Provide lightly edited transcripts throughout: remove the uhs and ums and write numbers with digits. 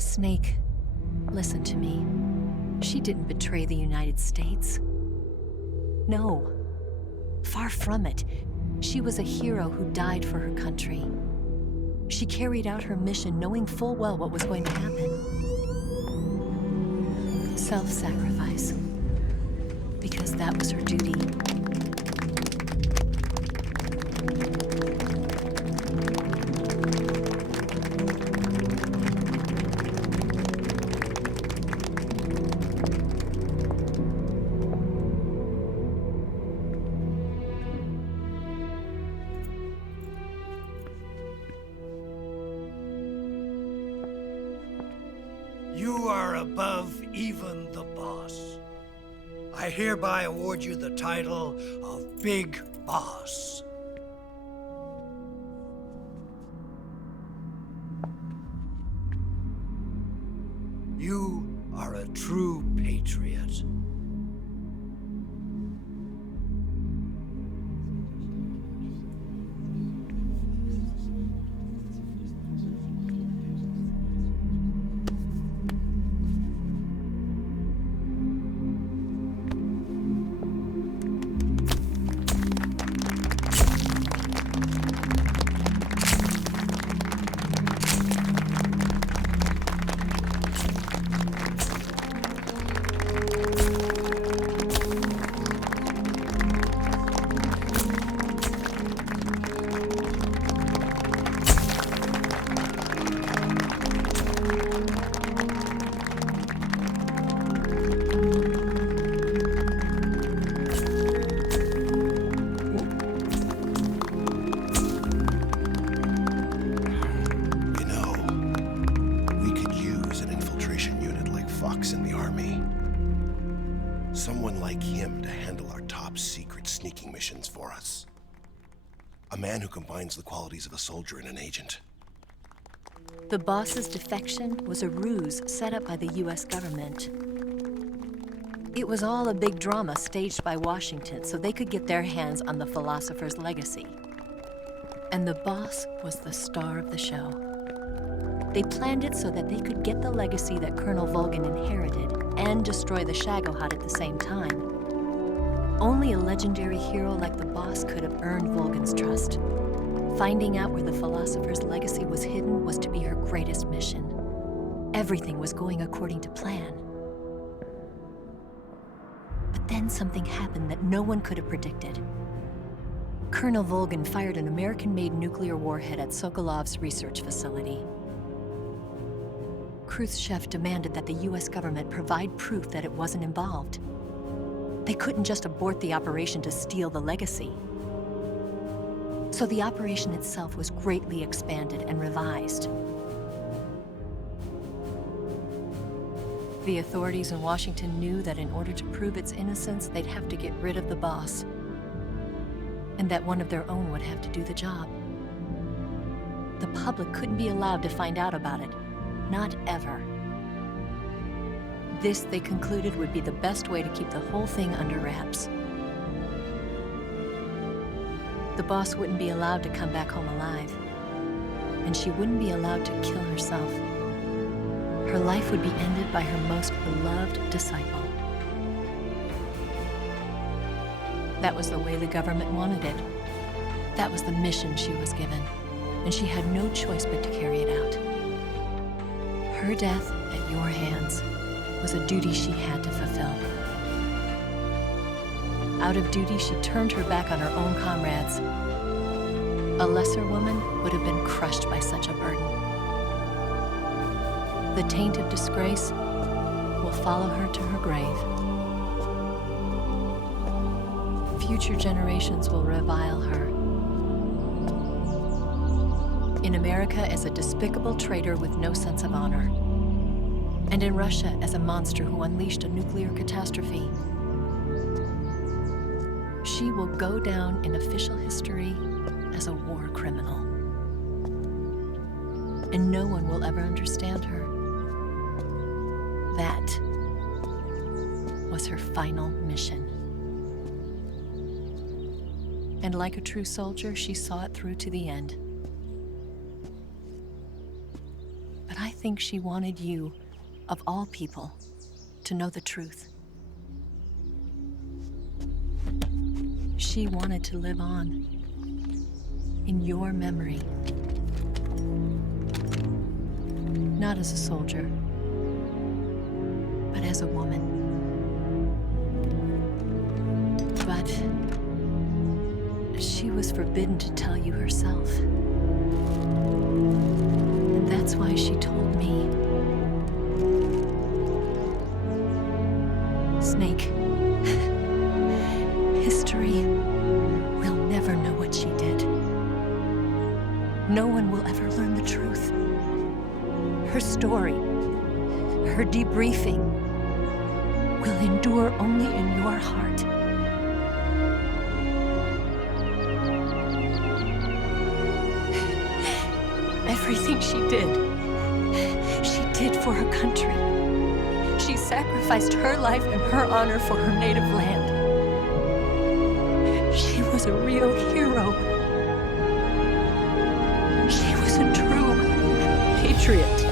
Snake, listen to me. She didn't betray the United States. No. Far from it. She was a hero who died for her country. She carried out her mission knowing full well what was going to happen. Self-sacrifice. Because that was her duty. You are above even the boss. I hereby award you the title of Big Boss. You are a true patriot. In the army. Someone like him to handle our top secret sneaking missions for us. A man who combines the qualities of a soldier and an agent. The boss's defection was a ruse set up by the US government. It was all a big drama staged by Washington so they could get their hands on the philosopher's legacy. And the boss was the star of the show. They planned it so that they could get the legacy that Colonel Volgin inherited and destroy the Shagohod at the same time. Only a legendary hero like the boss could have earned Volgin's trust. Finding out where the philosopher's legacy was hidden was to be her greatest mission. Everything was going according to plan. But then something happened that no one could have predicted. Colonel Volgin fired an American-made nuclear warhead at Sokolov's research facility. Khrushchev demanded that the US government provide proof that it wasn't involved. They couldn't just abort the operation to steal the legacy. So the operation itself was greatly expanded and revised. The authorities in Washington knew that in order to prove its innocence, they'd have to get rid of the boss, and that one of their own would have to do the job. The public couldn't be allowed to find out about it. Not ever. This, they concluded, would be the best way to keep the whole thing under wraps. The boss wouldn't be allowed to come back home alive, and she wouldn't be allowed to kill herself. Her life would be ended by her most beloved disciple. That was the way the government wanted it. That was the mission she was given, and she had no choice but to carry it out. Her death at your hands was a duty she had to fulfill. Out of duty, she turned her back on her own comrades. A lesser woman would have been crushed by such a burden. The taint of disgrace will follow her to her grave. Future generations will revile her. In America as a despicable traitor with no sense of honor. And in Russia as a monster who unleashed a nuclear catastrophe. She will go down in official history as a war criminal. And no one will ever understand her. That was her final mission. And like a true soldier, she saw it through to the end. But I think she wanted you, of all people, to know the truth. She wanted to live on in your memory. Not as a soldier, but as a woman. But she was forbidden to tell you herself. And that's why she told me. Snake, history will never know what she did. No one will ever learn the truth. Her story, her debriefing, will endure only in your heart. Everything she did for her country. She sacrificed her life and her honor for her native land. She was a real hero. She was a true patriot.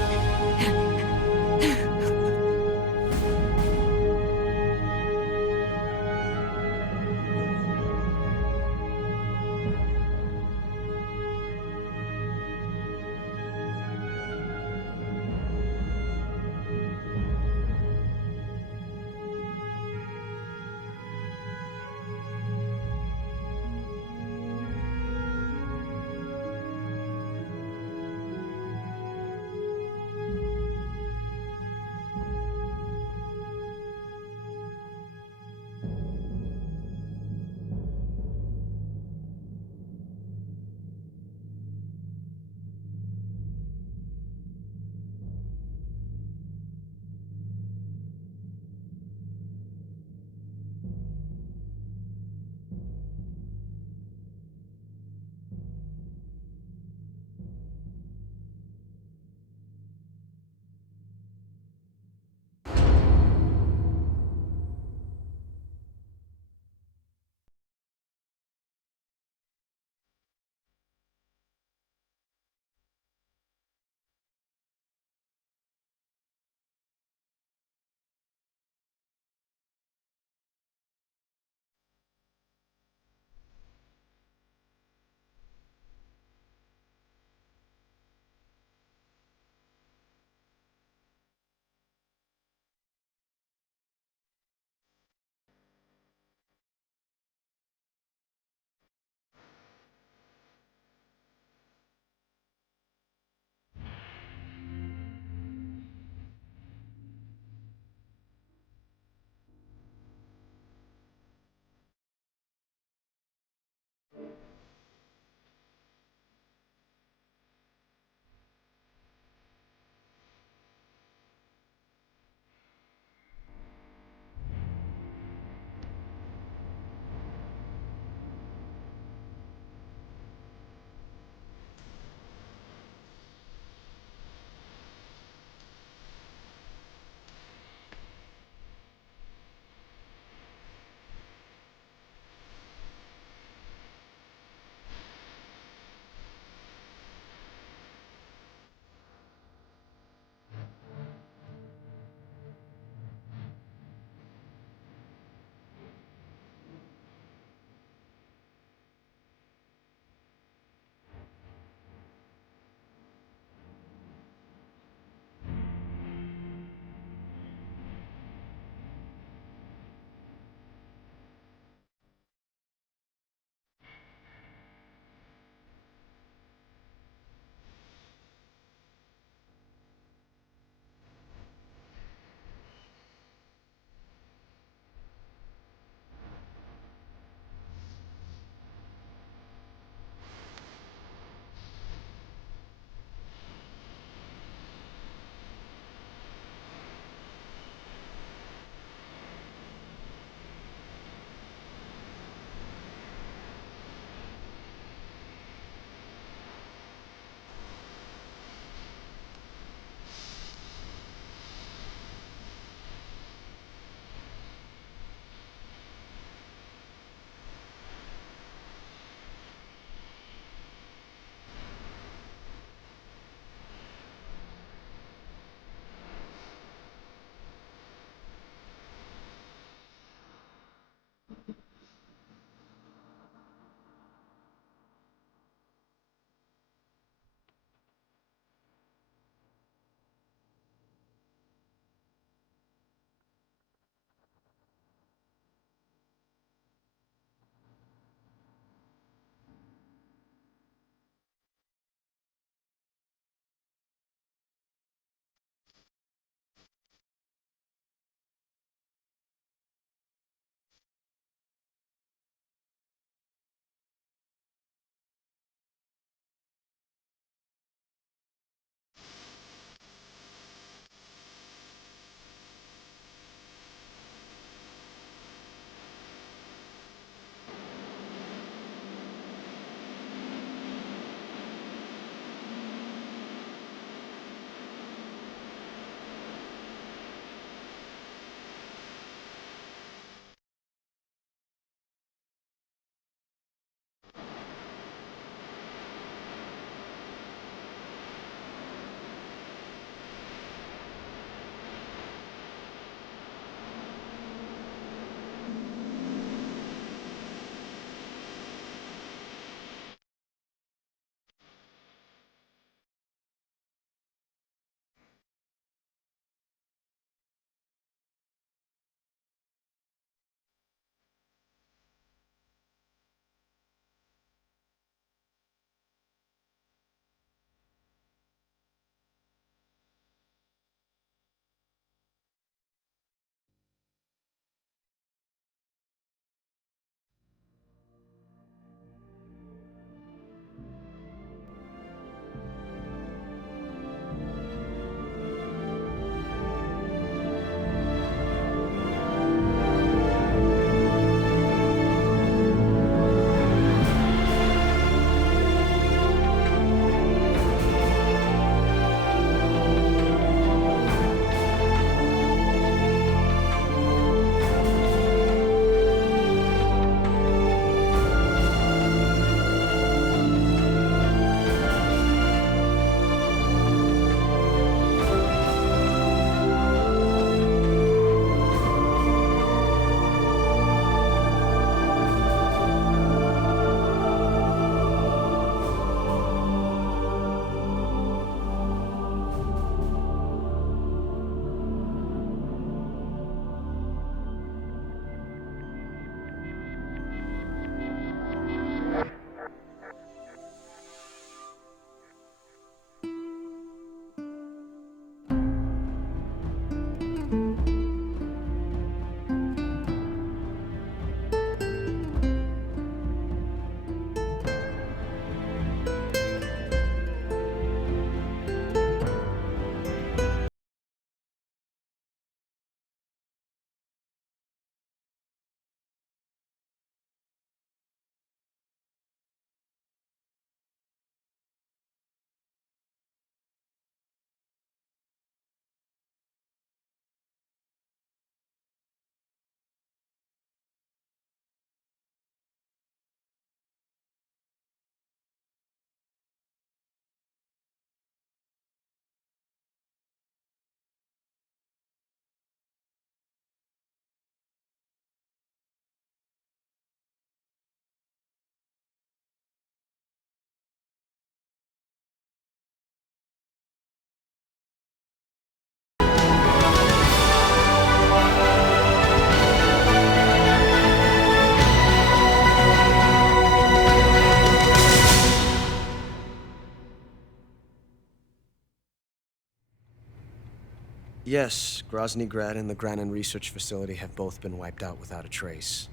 Yes, Grozny Grad and the Granin Research Facility have both been wiped out without a trace.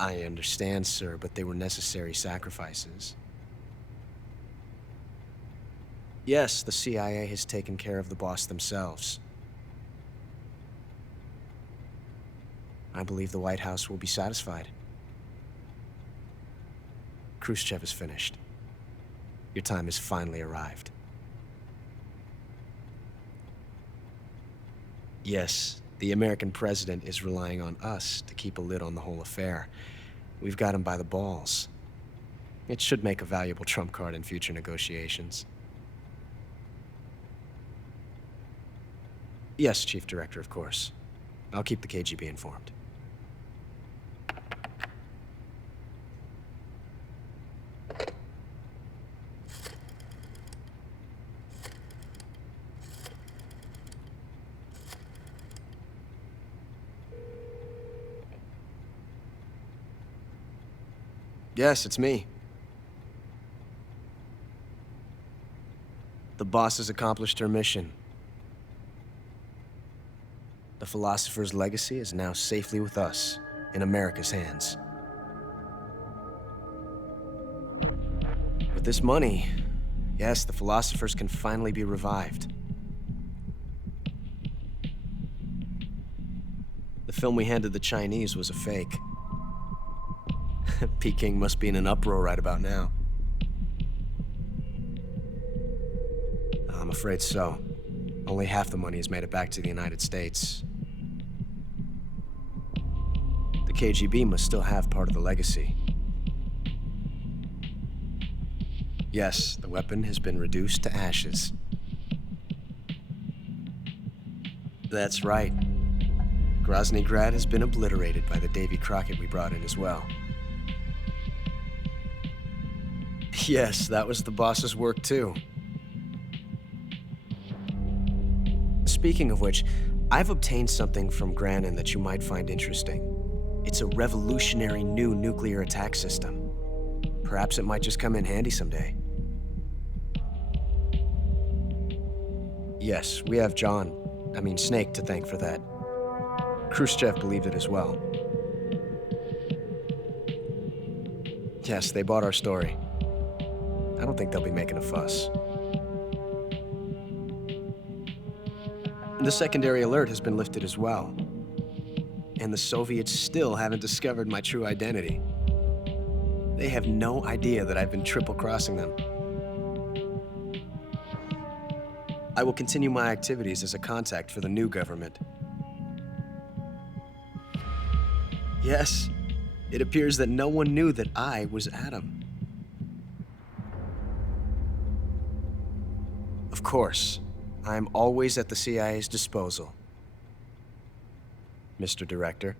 I understand, sir, but they were necessary sacrifices. Yes, the CIA has taken care of the boss themselves. I believe the White House will be satisfied. Khrushchev is finished. Your time has finally arrived. Yes, the American president is relying on us to keep a lid on the whole affair. We've got him by the balls. It should make a valuable trump card in future negotiations. Yes, Chief Director, of course. I'll keep the KGB informed. Yes, it's me. The boss has accomplished her mission. The philosopher's legacy is now safely with us, in America's hands. With this money, yes, the philosophers can finally be revived. The film we handed the Chinese was a fake. Peking must be in an uproar right about now. I'm afraid so. Only half the money has made it back to the United States. The KGB must still have part of the legacy. Yes, the weapon has been reduced to ashes. That's right. Grozny Grad has been obliterated by the Davy Crockett we brought in as well. Yes, that was the boss's work too. Speaking of which, I've obtained something from Granin that you might find interesting. It's a revolutionary new nuclear attack system. Perhaps it might just come in handy someday. Yes, we have Snake to thank for that. Khrushchev believed it as well. Yes, they bought our story. I don't think they'll be making a fuss. The secondary alert has been lifted as well. And the Soviets still haven't discovered my true identity. They have no idea that I've been triple-crossing them. I will continue my activities as a contact for the new government. Yes, it appears that no one knew that I was Adam. Of course, I'm always at the CIA's disposal, Mr. Director.